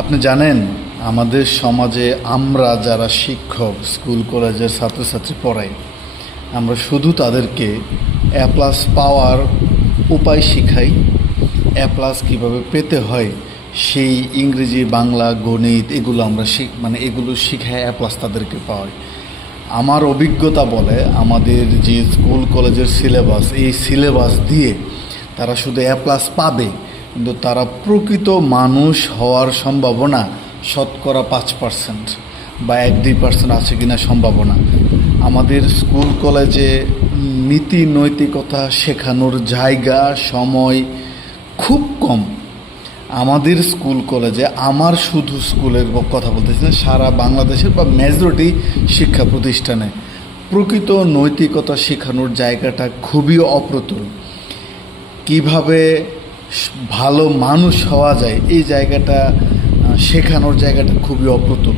আপনি জানেন আমাদের সমাজে আমরা যারা শিক্ষক স্কুল কলেজের ছাত্রছাত্রী পড়াই, আমরা শুধু তাদেরকে এ প্লাস পাওয়ার উপায় শিখাই। এ প্লাস কীভাবে পেতে হয় সেই ইংরেজি, বাংলা, গণিত এগুলো আমরা এগুলো শিখাই এ প্লাস তাদেরকে পাওয়াই। আমার অভিজ্ঞতা বলে আমাদের যে স্কুল কলেজের সিলেবাস, এই সিলেবাস দিয়ে তারা শুধু এ প্লাস পাবে, কিন্তু তারা প্রকৃত মানুষ হওয়ার সম্ভাবনা শতকরা 5% বা 1-2% আছে কিনা সম্ভাবনা। আমাদের স্কুল কলেজে নীতি নৈতিকতা শেখানোর জায়গা, সময় খুব কম। আমাদের স্কুল কলেজে, আমার শুধু স্কুলের কথা বলতেছি না, সারা বাংলাদেশের বা মেজরিটি শিক্ষা প্রতিষ্ঠানে প্রকৃত নৈতিকতা শেখানোর জায়গাটা খুবই অপ্রতুল। কিভাবে ভালো মানুষ হওয়া যায় এই জায়গাটা শেখানোর জায়গাটা খুবই অপ্রতুল।